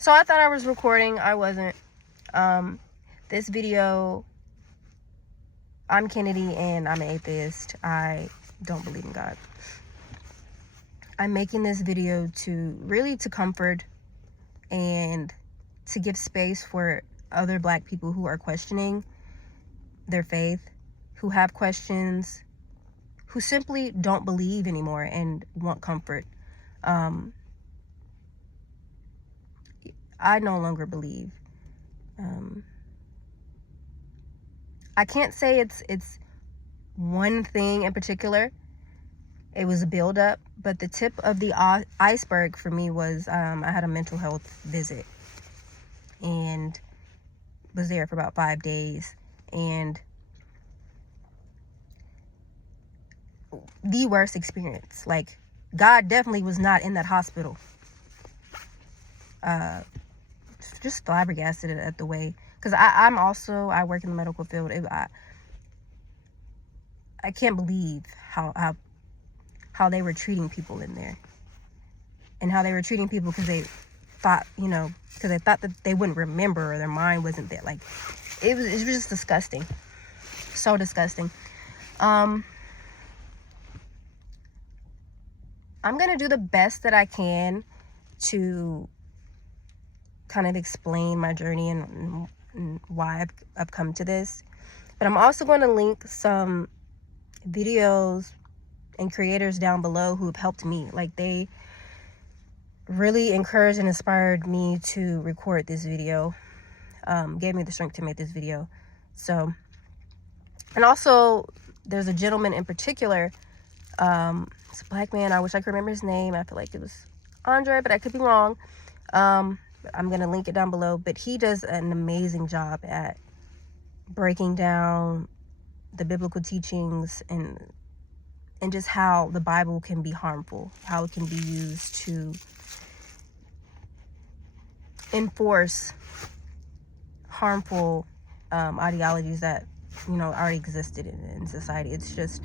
So I thought I was recording. I wasn't. This video, I'm Kennedy and I'm an atheist. I don't believe in God. I'm making this video to comfort and to give space for other Black people who are questioning their faith, who have questions, who simply don't believe anymore and want comfort. I no longer believe. I can't say it's one thing in particular. It was a build-up, but the tip of the iceberg for me was I had a mental health visit and was there for about 5 days, and the worst experience. Like, God definitely was not in that hospital. Just flabbergasted at the way, because I work in the medical field. I can't believe how they were treating people in there, and how they were treating people because they thought that they wouldn't remember, or their mind wasn't there. Like, it was just disgusting, so disgusting. I'm gonna do the best that I can to kind of explain my journey and why I've come to this, but I'm also going to link some videos and creators down below who have helped me. Like, they really encouraged and inspired me to record this video, gave me the strength to make this video. So, and also there's a gentleman in particular, it's a Black man. I wish I could remember his name. I feel like it was Andre, but I could be wrong. I'm going to link it down below, but he does an amazing job at breaking down the biblical teachings and just how the Bible can be harmful, how it can be used to enforce harmful ideologies that, already existed in society. It's just,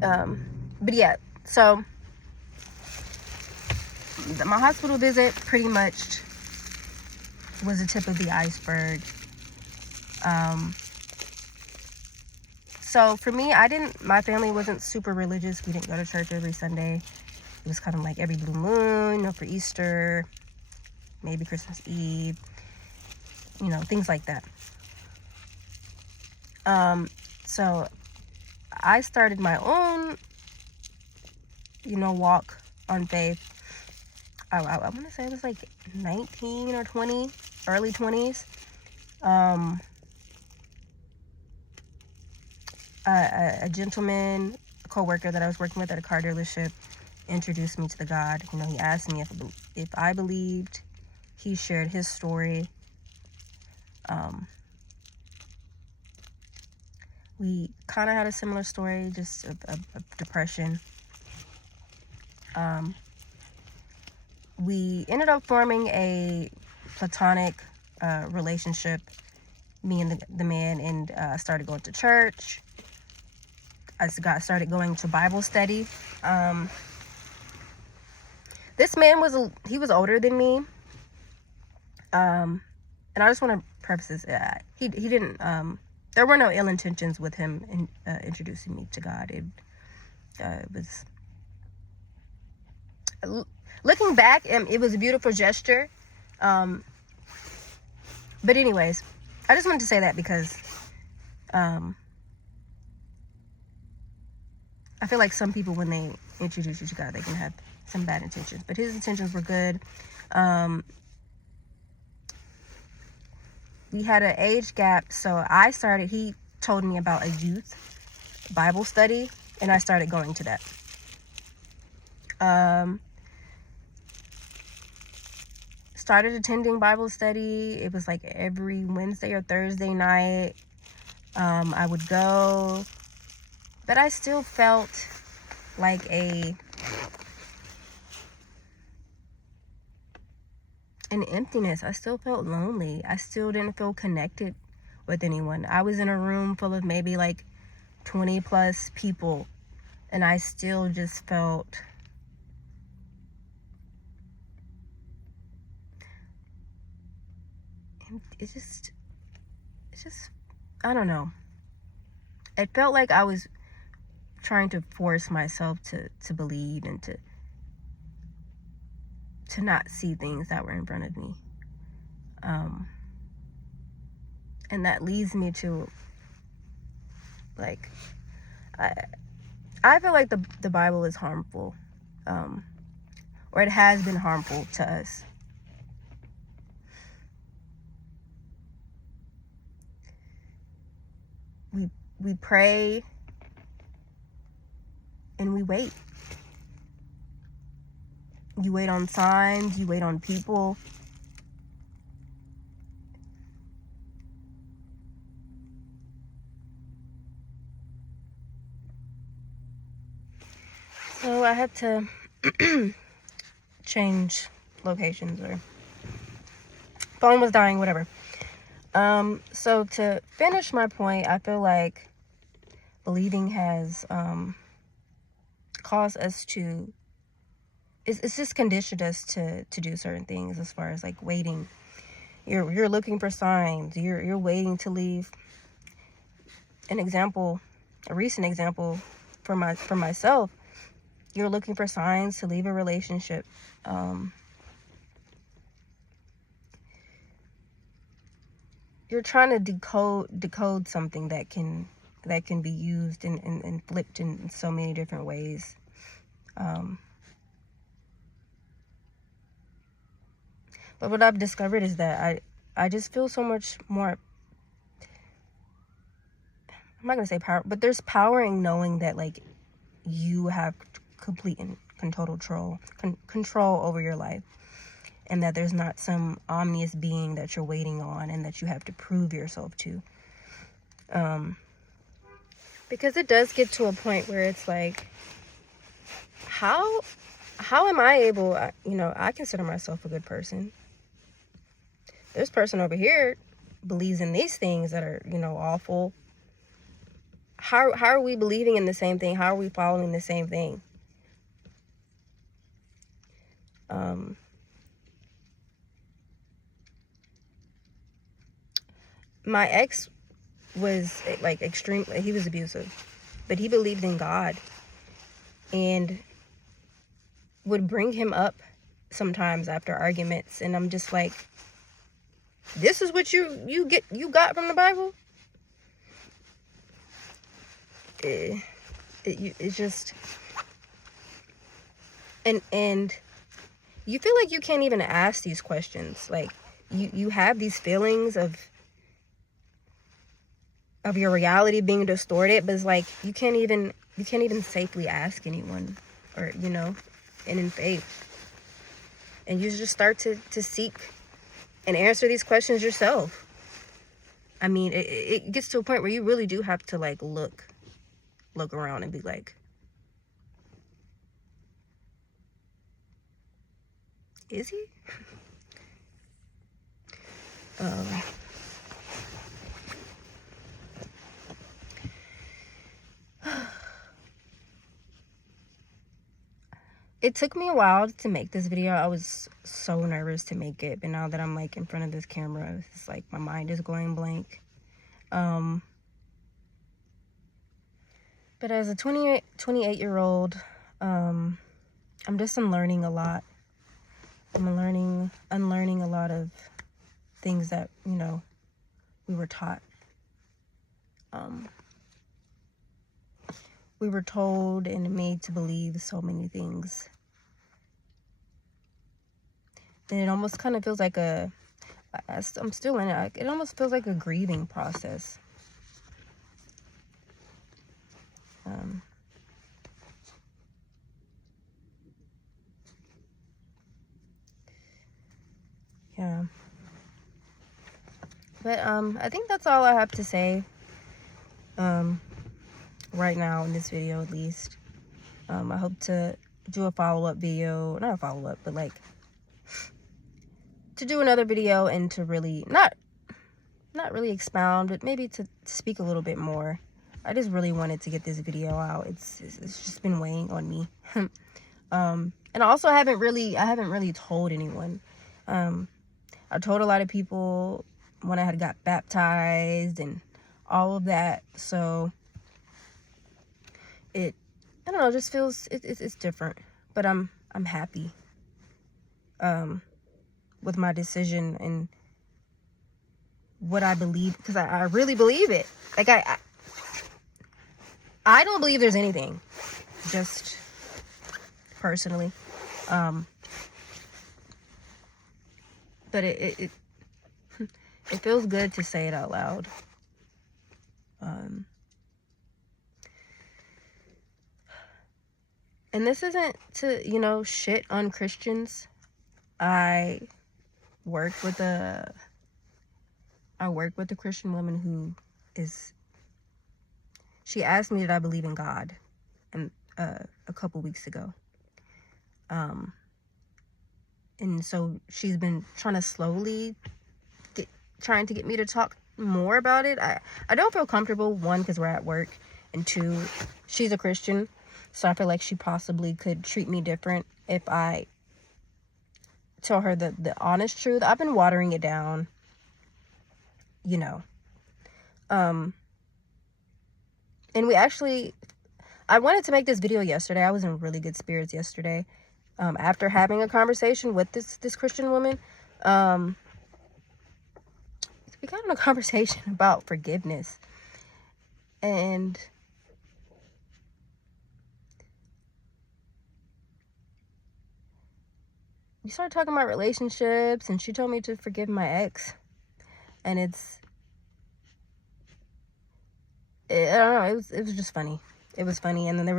but yeah, so my hospital visit pretty much was the tip of the iceberg. So for me, my family wasn't super religious. We didn't go to church every Sunday. It was kind of like every blue moon, for Easter, maybe Christmas Eve, things like that. So I started my own, walk on faith. I want to say it was like 19 or 20, early 20s. A gentleman, a co-worker that I was working with at a car dealership, introduced me to the God. He asked me if I believed. He shared his story. We kind of had a similar story, just of depression. We ended up forming a platonic relationship, me and the man, and started going to church. I started going to Bible study. This man was older than me, and I just want to preface this. He didn't. There were no ill intentions with him in introducing me to God. It was. Looking back, it was a beautiful gesture. But anyways, I just wanted to say that because I feel like some people, when they introduce you to God, they can have some bad intentions. But his intentions were good. We had an age gap, so he told me about a youth Bible study, and I started going to that. Started attending Bible study. It was like every Wednesday or Thursday night. I would go, but I still felt like an emptiness. I still felt lonely. I still didn't feel connected with anyone. I was in a room full of maybe like 20 plus people, and I still just felt it's just, I don't know. It felt like I was trying to force myself to believe and to not see things that were in front of me. And that leads me to, like, I feel like the Bible is harmful, or it has been harmful to us. We pray and we wait. You wait on signs, you wait on people. So I had to change locations, or phone was dying, whatever. So to finish my point, I feel like believing has caused us to, it's just conditioned us to do certain things, as far as like waiting. You're looking for signs, you're waiting to leave. A recent example for myself, you're looking for signs to leave a relationship. You're trying to decode something that can be used and flipped in so many different ways. But what I've discovered is that I just feel so much more, I'm not gonna say power, but there's power in knowing that, like, you have complete and total control over your life, and that there's not some omnious being that you're waiting on and that you have to prove yourself to. Because it does get to a point where it's like, how am I able, I consider myself a good person. This person over here believes in these things that are, awful. How are we believing in the same thing? How are we following the same thing? My ex was, like, extreme. He was abusive, but he believed in God, and would bring him up sometimes after arguments, and I'm just like, this is what you got from the Bible? It's just, and you feel like you can't even ask these questions. Like, you have these feelings of your reality being distorted, but it's like you can't even safely ask anyone, or and in faith, and you just start to seek and answer these questions yourself. I mean, it gets to a point where you really do have to, like, look around and be like, is he? It took me a while to make this video. I was so nervous to make it, but now that I'm, like, in front of this camera, it's like my mind is going blank. But as a 28-year-old, I'm just unlearning a lot. I'm unlearning a lot of things that, we were taught. We were told and made to believe so many things. And it almost kind of feels like I'm still in it. It almost feels like a grieving process. Yeah. But I think that's all I have to say. Right now in this video, at least. I hope to do a follow-up video. Not a follow-up, but, like, to do another video and to really not really expound, but maybe to speak a little bit more. I just really wanted to get this video out. It's just been weighing on me. And also I haven't really told anyone. I told a lot of people when I had got baptized and all of that. So I don't know, just feels it's different. But I'm happy with my decision and what I believe, because I really believe it. Like I don't believe there's anything, just personally. But it feels good to say it out loud. And this isn't to, shit on Christians. I work with a Christian woman who she asked me did I believe in God, and a couple weeks ago. And so she's been trying to slowly trying to get me to talk more about it. I don't feel comfortable, one, because we're at work, and two, she's a Christian, so I feel like she possibly could treat me different if I tell her the honest truth. I've been watering it down, and I wanted to make this video yesterday. I was in really good spirits yesterday, after having a conversation with this Christian woman. We got in a conversation about forgiveness, and we started talking about relationships, and she told me to forgive my ex. And I don't know, it was just funny. It was funny. And then there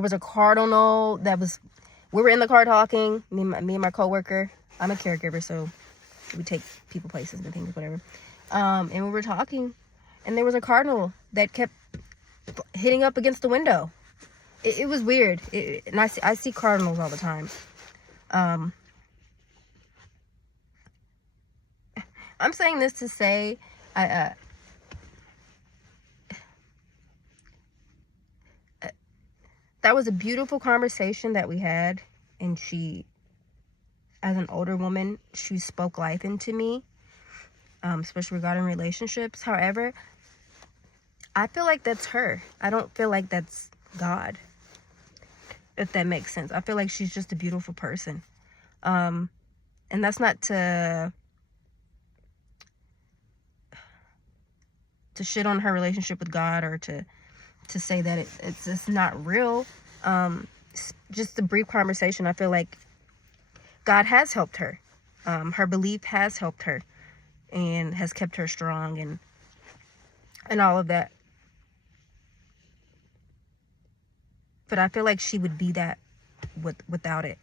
was a cardinal we were in the car talking, me and my coworker. I'm a caregiver, so we take people places and things, whatever. And we were talking, and there was a cardinal that kept hitting up against the window. It was weird. And I see cardinals all the time. I'm saying this to say, that was a beautiful conversation that we had, and she, as an older woman, she spoke life into me, especially regarding relationships. However, I feel like that's her. I don't feel like that's God, if that makes sense. I feel like she's just a beautiful person. And that's not to shit on her relationship with God, or to say that it's just not real. Just a brief conversation. I feel like God has helped her. Her belief has helped her and has kept her strong and all of that. But I feel like she would be that without it,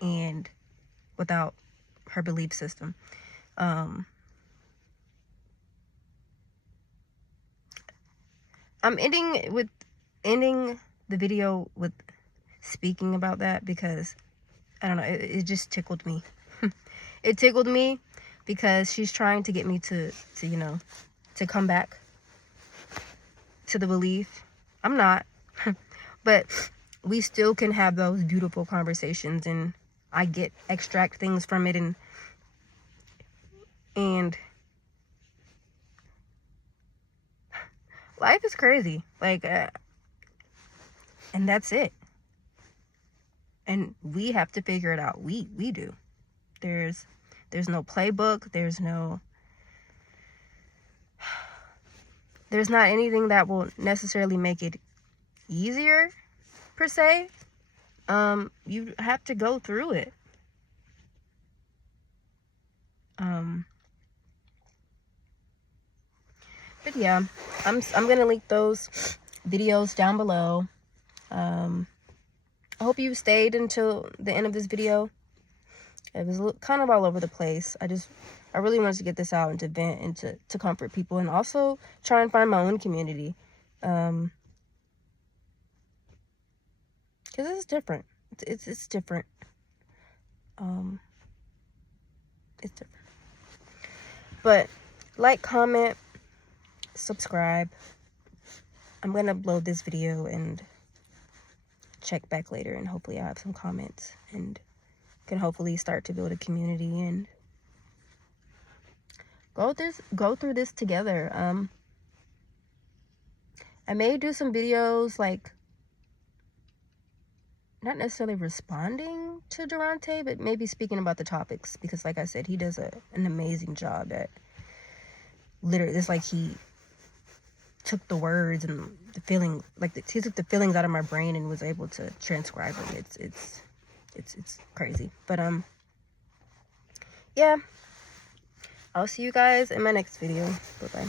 and without her belief system. I'm ending the video with speaking about that because, I don't know, it just tickled me. It tickled me because she's trying to get me to come back to the belief. I'm not. But we still can have those beautiful conversations, and I extract things from it, and life is crazy. Like, and that's it. And we have to figure it out. We do. There's no playbook. There's not anything that will necessarily make it easier, per se. You have to go through it. But yeah, I'm gonna link those videos down below. I hope you stayed until the end of this video. It was kind of all over the place. I really wanted to get this out and to vent and to comfort people, and also try and find my own community. Because it's different. It's different. It's different. But like, comment, subscribe. I'm gonna upload this video and check back later, and hopefully I have some comments and can hopefully start to build a community. And go through this together. I may do some videos, like, not necessarily responding to Durante, but maybe speaking about the topics, because like I said, he does an amazing job at literally, it's like he took the words and the feeling, like he took the feelings out of my brain and was able to transcribe them. It's crazy. But yeah, I'll see you guys in my next video. Bye bye.